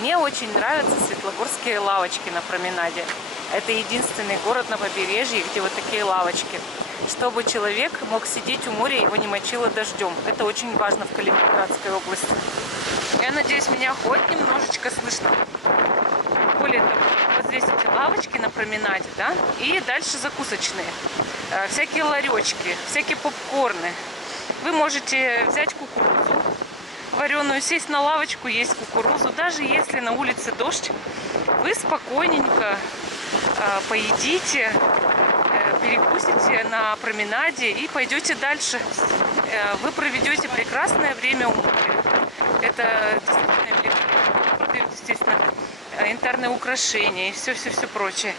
Мне очень нравятся светлогорские лавочки на променаде. Это единственный город на побережье, где вот такие лавочки. Чтобы человек мог сидеть у моря, его не мочило дождем. Это очень важно в Калининградской области. Я надеюсь, меня хоть немножечко слышно. Более того, вот здесь эти лавочки на променаде, да, и дальше закусочные. Всякие ларечки, всякие попкорны. Вы можете взять кукурузу вареную, сесть на лавочку, есть кукурузу. Даже если на улице дождь, вы спокойненько поедите, перекусите на променаде и пойдете дальше. Вы проведете прекрасное время у моря. Это действительно, естественно, янтарные украшения и все прочее.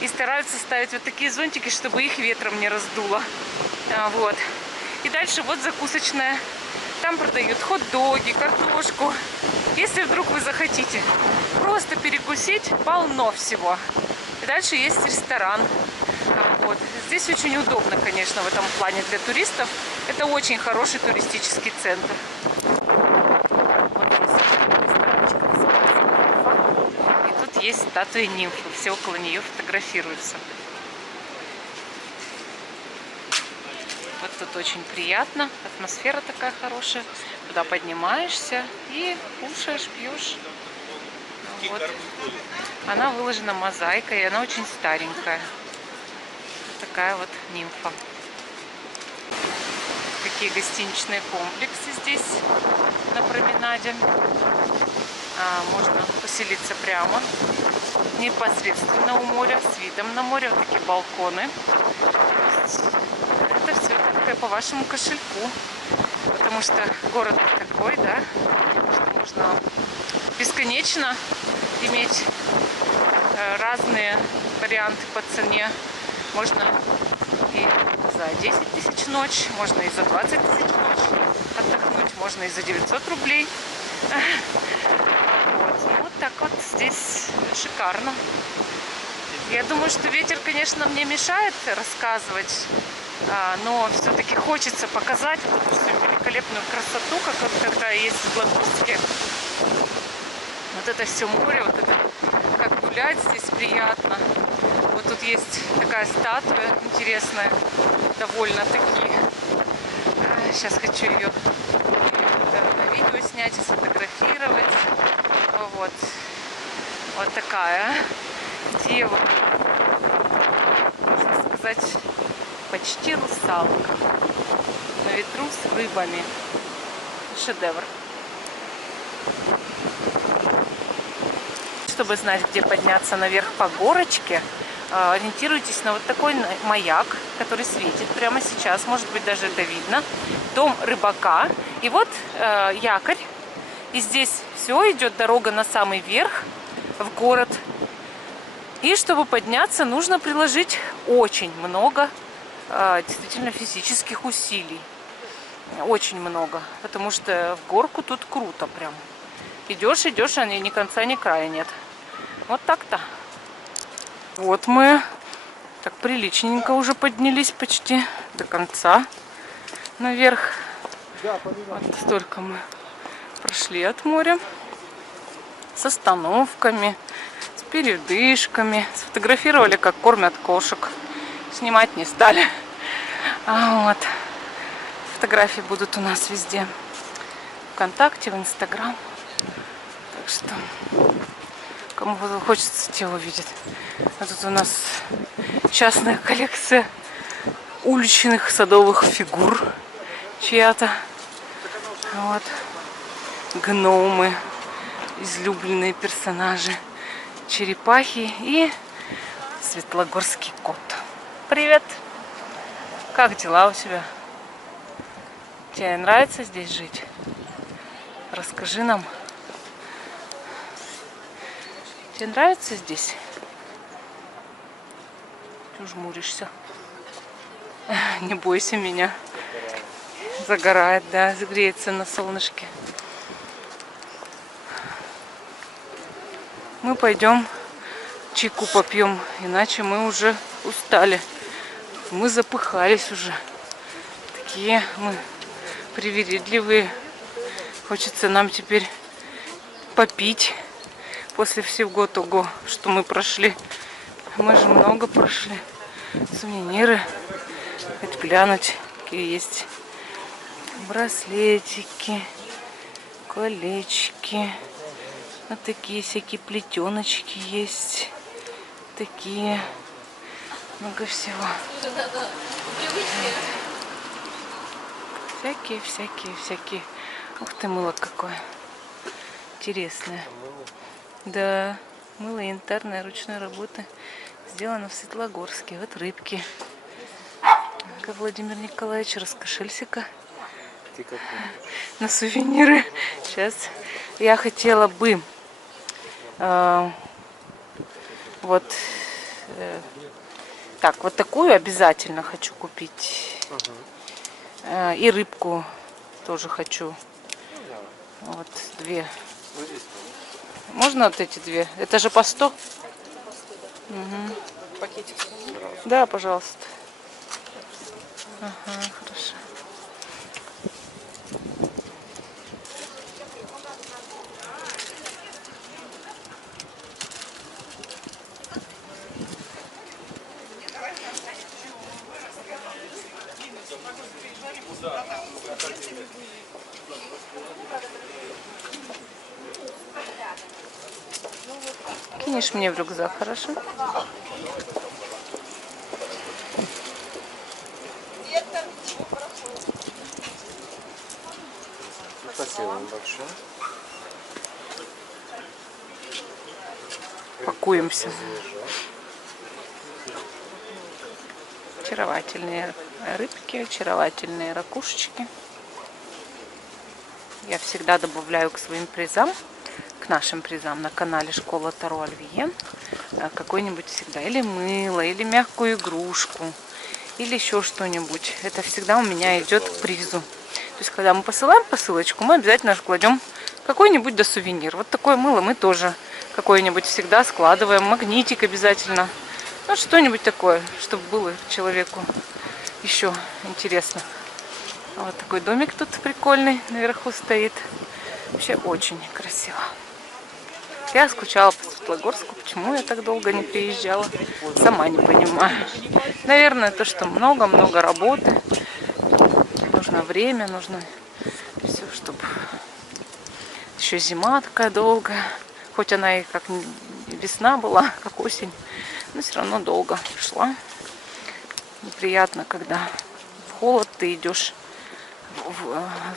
И стараются ставить вот такие зонтики, чтобы их ветром не раздуло. Вот. И дальше вот закусочная. Там продают хот-доги, картошку. Если вдруг вы захотите просто перекусить, полно всего. И дальше есть ресторан. Вот. Здесь очень удобно, конечно, в этом плане для туристов. Это очень хороший туристический центр. И тут есть статуя нимфы. Все около нее фотографируются. Вот тут очень приятно. Атмосфера такая хорошая. Туда поднимаешься и кушаешь, пьешь. Вот. Она выложена мозаикой, и она очень старенькая. Такая вот нимфа. Какие гостиничные комплексы здесь на променаде. Можно поселиться прямо, непосредственно у моря, с видом на море. Вот такие балконы. Это все такое по вашему кошельку. Потому что город такой, да, что можно бесконечно иметь разные варианты по цене. Можно и за 10 тысяч ночь, можно и за 20 тысяч ночь отдохнуть, можно и за 900 рублей. Вот. Ну, вот так вот здесь шикарно. Я думаю, что ветер, конечно, мне мешает рассказывать, но все-таки хочется показать вот эту всю великолепную красоту, какая есть в Светлогорске. Вот это все море, вот это, как гулять здесь приятно. Вот тут есть такая статуя интересная, довольно-таки. Сейчас хочу ее на видео снять и сфотографировать. Вот. Вот такая дева. Можно сказать, почти русалка. На ветру с рыбами. Шедевр. Чтобы знать, где подняться наверх по горочке, ориентируйтесь на вот такой маяк, который светит прямо сейчас. Может быть, даже это видно. Дом рыбака. И вот якорь. И здесь все, идет дорога на самый верх, в город. И чтобы подняться, нужно приложить очень много действительно физических усилий. Очень много. Потому что в горку тут круто прям. Идешь, идешь, а ни конца, ни края нет. Вот так-то. Вот мы так приличненько уже поднялись почти до конца наверх. Вот столько мы прошли от моря. С остановками, с передышками. Сфотографировали, как кормят кошек. Снимать не стали. Вот. Фотографии будут у нас везде. ВКонтакте, в Инстаграм. Так что, кому хочется, те увидят. А тут у нас частная коллекция уличных садовых фигур чья-то. Вот. Гномы, излюбленные персонажи, черепахи и светлогорский кот. Привет! Как дела у тебя? Тебе нравится здесь жить? Расскажи нам. Тебе нравится здесь? Ты жмуришься. Не бойся меня. Загорает, да, греется на солнышке. Мы пойдем чайку попьем, иначе мы уже устали. Мы запыхались уже. Такие мы привередливые. Хочется нам теперь попить После всего того, что мы прошли. Мы же много прошли. Сувениры. Хоть глянуть, какие есть браслетики, колечки. Вот такие всякие плетеночки есть. Такие. Много всего. Всякие. Ух ты, мыло какое. Интересное. Да, мыло янтарной ручной работы. Сделано в Светлогорске. Вот рыбки. Как Владимир Николаевич, раскошелься-ка на сувениры. Сейчас я хотела бы вот так, вот такую обязательно хочу купить. И рыбку тоже хочу. Вот две. Можно вот эти две? Это же по 100? Угу. Пакетик. Да, пожалуйста. Ага, хорошо. Кинешь мне в рюкзак, хорошо? Спасибо вам большое. Пакуемся. Очаровательные рыбки, очаровательные ракушечки. Я всегда добавляю к своим призам, к нашим призам на канале Школа Таро Альвиен какой-нибудь всегда или мыло, или мягкую игрушку, или еще что-нибудь. Это всегда у меня идет к призу. То есть, когда мы посылаем посылочку, мы обязательно кладем какой-нибудь до сувенир. Вот такое мыло мы тоже какое-нибудь всегда складываем. Магнитик обязательно. Ну, что-нибудь такое, чтобы было человеку еще интересно. Вот такой домик тут прикольный наверху стоит. Вообще очень красиво. Я скучала по Светлогорску. Почему я так долго не приезжала? Сама не понимаю. Наверное, то, что много-много работы. Нужно время, нужно все, чтобы... Еще зима такая долгая. Хоть она и как весна была, как осень. Но все равно долго шла. Неприятно, когда в холод ты идешь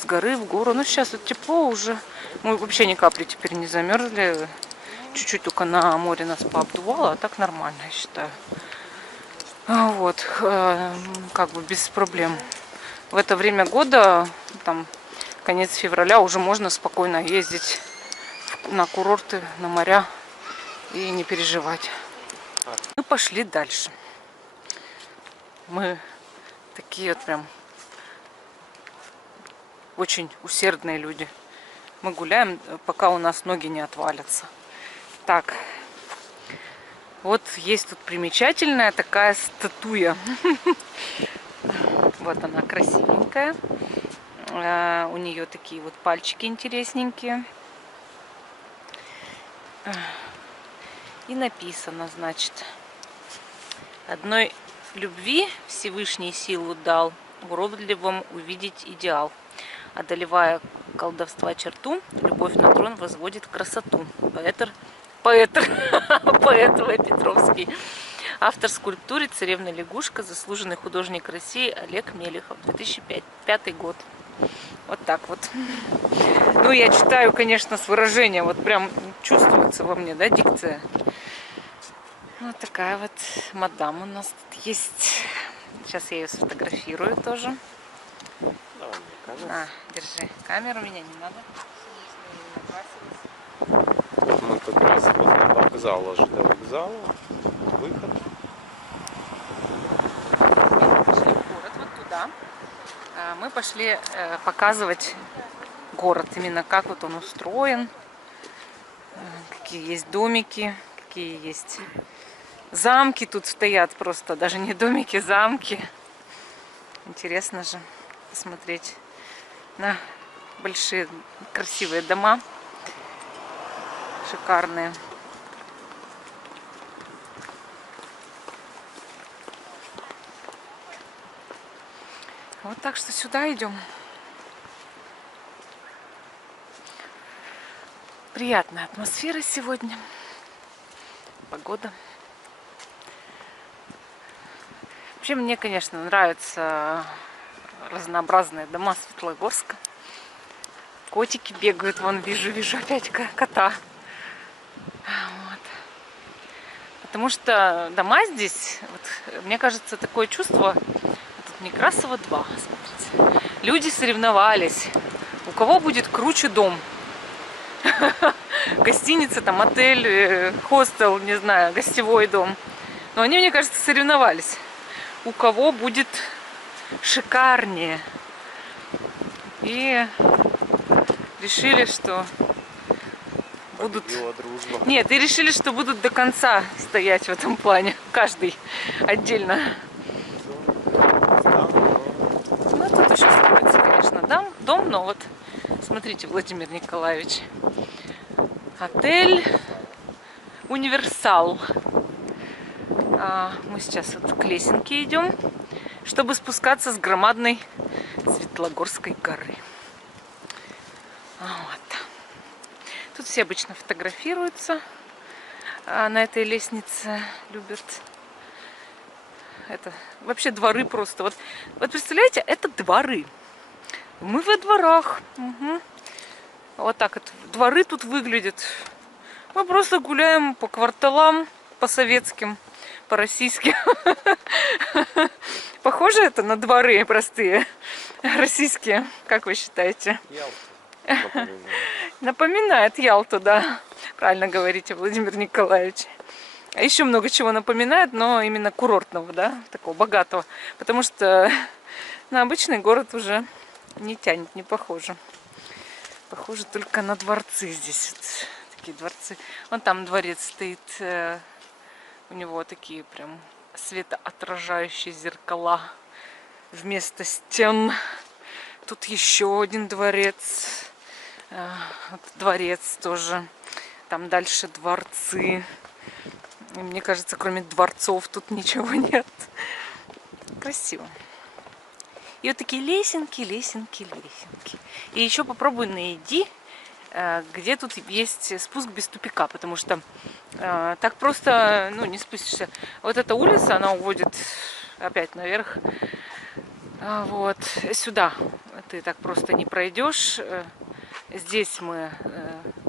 с горы в гору. Ну, сейчас вот тепло уже. Мы вообще ни капли теперь не замерзли. Чуть-чуть только на море нас пообдувало, а так нормально, я считаю. Вот, как бы без проблем. В это время года, там, конец февраля, уже можно спокойно ездить на курорты, на моря и не переживать. Мы пошли дальше. Мы такие вот прям очень усердные люди. Мы гуляем, пока у нас ноги не отвалятся. Так, вот есть тут примечательная такая статуя. Вот она красивенькая. У нее такие вот пальчики интересненькие. И написано, значит, одной любви Всевышний силу дал, уродливым увидеть идеал. Одолевая колдовства черту, любовь на трон возводит красоту. Поэт Петровский. Автор скульптуры «Царевна лягушка», заслуженный художник России Олег Мелехов, 2005 год. Вот так вот. Ну, я читаю, конечно, с выражением, вот прям чувствуется во мне, да, дикция. Вот такая вот мадам у нас тут есть. Сейчас я ее сфотографирую тоже. На, держи. Камеру меня не надо. Мы как раз возле вокзала, ЖД вокзала. Выход. Мы пошли в город, вот туда. Мы пошли показывать город, именно как вот он устроен. Какие есть домики, какие есть замки тут стоят просто. Даже не домики, замки. Интересно же посмотреть на большие красивые дома. шикарные. Вот так что сюда идем. Приятная атмосфера сегодня. Погода. Вообще мне, конечно, нравятся разнообразные дома Светлогорска. Котики бегают, вон вижу опять кота. Вот. Потому что дома здесь, вот, мне кажется, такое чувство, тут Некрасова 2, смотрите. Люди соревновались, у кого будет круче дом. Гостиница, там, отель, хостел, не знаю, гостевой дом. Но они, мне кажется, соревновались. У кого будет шикарнее. И решили, что будут... Нет, и решили, что будут до конца стоять в этом плане. Каждый отдельно. Ну, тут еще строится, конечно, дом, но вот, смотрите, Владимир Николаевич. Отель Универсал. Мы сейчас вот к лесенке идем, чтобы спускаться с громадной Светлогорской горы. Вот. Тут все обычно фотографируются на этой лестнице. Любят. Это вообще дворы просто. Вот представляете, это дворы. Мы во дворах. Угу. Вот так вот дворы тут выглядят. Мы просто гуляем по кварталам, по советским, по российским. Похоже это на дворы простые, российские, как вы считаете? Ялта. Напоминает Ялту, да. Правильно говорите, Владимир Николаевич. А еще много чего напоминает, но именно курортного, да, такого богатого. Потому что на обычный город уже не тянет, не похоже. Похоже только на дворцы здесь. Вот такие дворцы. Вон там дворец стоит. У него такие прям светоотражающие зеркала вместо стен. Тут еще один дворец. Вот дворец тоже. Там дальше дворцы. И мне кажется, кроме дворцов тут ничего нет. Красиво. И вот такие лесенки. И еще попробуй найди, где тут есть спуск без тупика, потому что так просто, ну, не спустишься. Вот эта улица, она уводит опять наверх. Вот сюда ты так просто не пройдешь. Здесь мы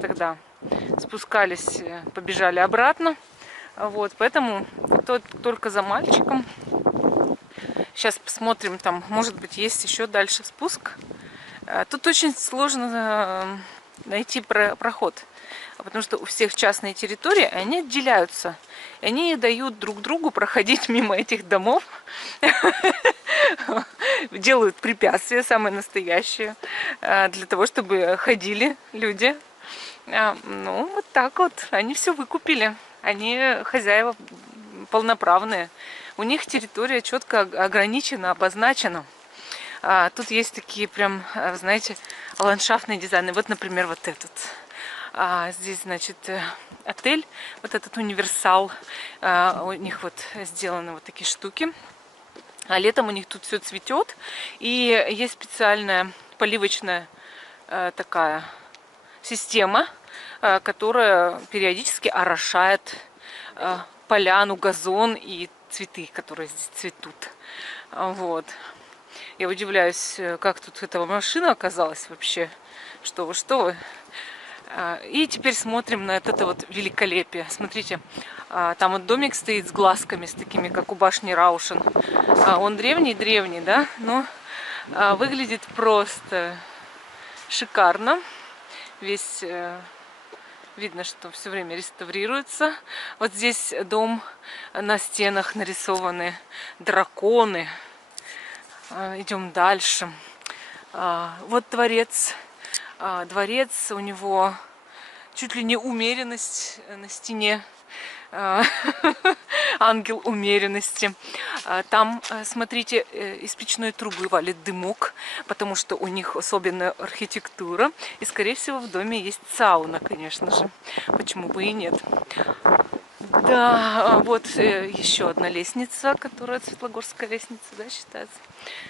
тогда спускались, побежали обратно. Вот, поэтому только за мальчиком. Сейчас посмотрим, там, может быть, есть еще дальше спуск. Тут очень сложно найти проход, потому что у всех частные территории, они отделяются. И они дают друг другу проходить мимо этих домов. Делают препятствия самые настоящие для того, чтобы ходили люди. Ну, вот так вот. Они все выкупили. Они хозяева полноправные. У них территория четко ограничена, обозначена. Тут есть такие прям, знаете, ландшафтные дизайны. Вот, например, вот этот. Здесь, значит, отель, вот этот Универсал. У них вот сделаны вот такие штуки. А летом у них тут все цветет. И есть специальная поливочная такая система, которая периодически орошает поляну, газон и цветы, которые здесь цветут. Вот. Я удивляюсь, как тут эта машина оказалась вообще. Что вы. И теперь смотрим на это вот великолепие. Смотрите, там вот домик стоит с глазками, с такими, как у башни Раушен. Он древний, да, но выглядит просто шикарно. Весь видно, что все время реставрируется. Вот здесь дом, на стенах нарисованы драконы. Идем дальше. Вот дворец. Дворец, у него чуть ли не умеренность на стене. ангел умеренности. Там, смотрите, из печной трубы валит дымок, потому что у них особенная архитектура. И, скорее всего, в доме есть сауна, конечно же. Почему бы и нет. Да, вот еще одна лестница, которая Светлогорская лестница, да, считается.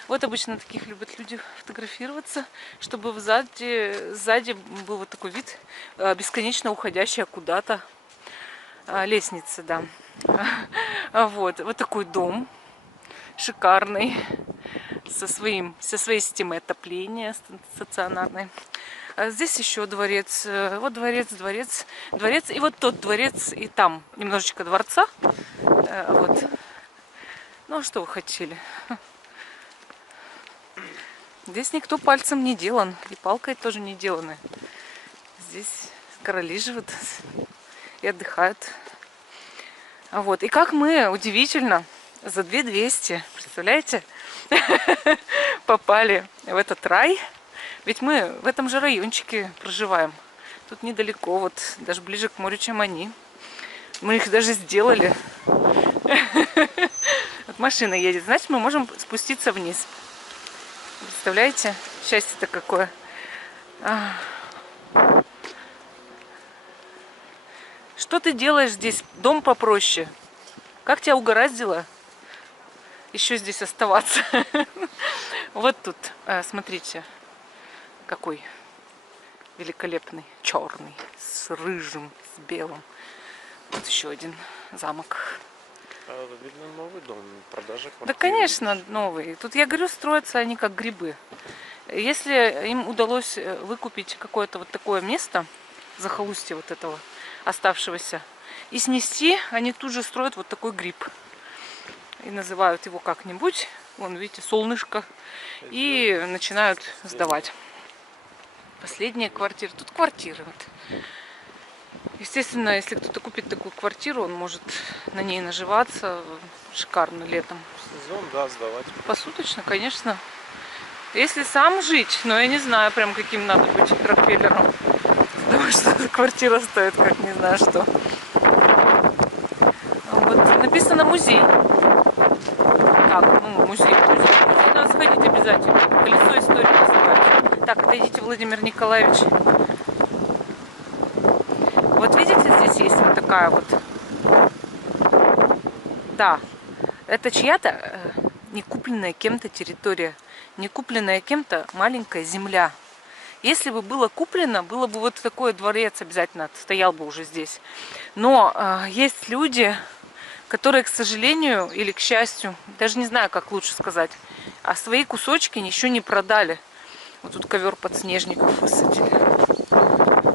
Вот обычно таких любят люди фотографироваться, чтобы сзади был вот такой вид, бесконечно уходящая куда-то лестница, да. Вот такой дом шикарный, со своей системой отопления стационарной. А здесь еще дворец, вот дворец, и вот тот дворец, и там немножечко дворца. Вот. Ну, а что вы хотели? Здесь никто пальцем не делан, и палкой тоже не деланы. Здесь короли живут и отдыхают. Вот. И как мы, удивительно, за 2200, представляете, попали в этот рай. Ведь мы в этом же райончике проживаем. Тут недалеко, вот даже ближе к морю, чем они. Мы их даже сделали. Вот машина едет, значит, мы можем спуститься вниз. Представляете? Счастье-то какое. Что ты делаешь здесь? Дом попроще. Как тебя угораздило еще здесь оставаться? Вот тут, смотрите, какой великолепный, черный, с рыжим, с белым. Вот еще один замок. Видно, новый дом, продажа квартиры. Да, конечно, новый. Тут, я говорю, строятся они как грибы. Если им удалось выкупить какое-то вот такое место, захолустье вот этого оставшегося, и снести, они тут же строят вот такой гриб. И называют его как-нибудь, вон, видите, солнышко, и начинают сдавать. Последняя квартира. Тут квартиры. Вот. Естественно, если кто-то купит такую квартиру, он может на ней наживаться шикарно летом. Сезон, да, сдавать. Посуточно, конечно. Если сам жить, но я не знаю, прям каким надо быть Рокфеллером. Потому что эта квартира стоит, как не знаю что. Вот написано музей. Так, ну, музей. Музей надо сходить обязательно. Колесо истории называется. Так, отойдите, Владимир Николаевич. Вот видите, здесь есть вот такая вот. Да, это чья-то не купленная кем-то территория, не купленная кем-то маленькая земля. Если бы было куплено, было бы вот такой дворец обязательно, стоял бы уже здесь. Но есть люди, которые, к сожалению или к счастью, даже не знаю, как лучше сказать, а свои кусочки еще не продали. Вот тут ковер подснежников высадили.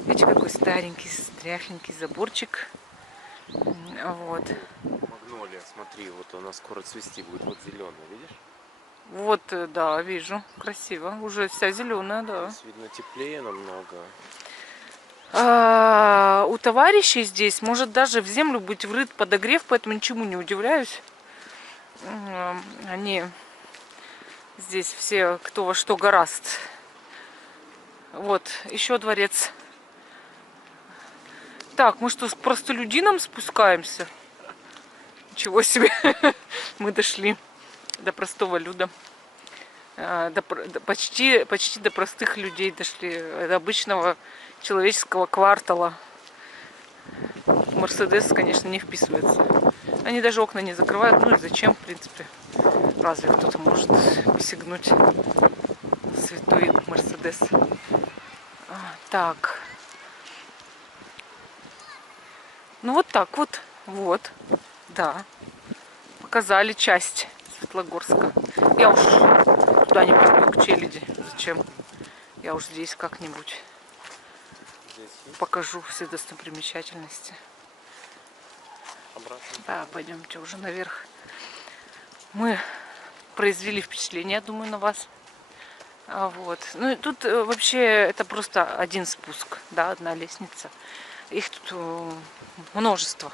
Видите, какой старенький, дряхленький заборчик. Вот. Магнолия, смотри, вот она скоро цвести будет, вот зеленая, видишь? Вот, да, вижу, красиво. Уже вся зеленая, да. Здесь видно теплее намного. У товарищей здесь может даже в землю быть врыт подогрев, поэтому ничему не удивляюсь. Они здесь все кто во что гораст. Вот, еще дворец. Так, мы что, с простолюдином спускаемся? Ничего себе. Мы дошли до простого люда. Почти до простых людей дошли. До обычного человеческого квартала. Мерседес, конечно, не вписывается. Они даже окна не закрывают. Ну и зачем, в принципе? Разве кто-то может посягнуть святой Мерседес? Так. Ну вот так вот. Вот. Да. Показали часть Светлогорска. Я уж туда не пойду, к Челяди. Зачем? Я уж здесь как-нибудь покажу все достопримечательности. Обратно. Да, пойдемте уже наверх. Мы произвели впечатление, я думаю, на вас. Вот. Ну и тут вообще это просто один спуск, да, одна лестница. Их тут множество.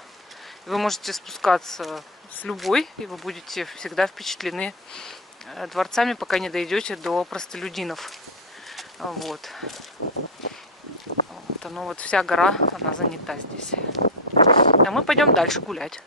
Вы можете спускаться с любой, и вы будете всегда впечатлены дворцами, пока не дойдете до простолюдинов. Вот. Вот оно, вот вся гора, она занята здесь. А мы пойдем дальше гулять.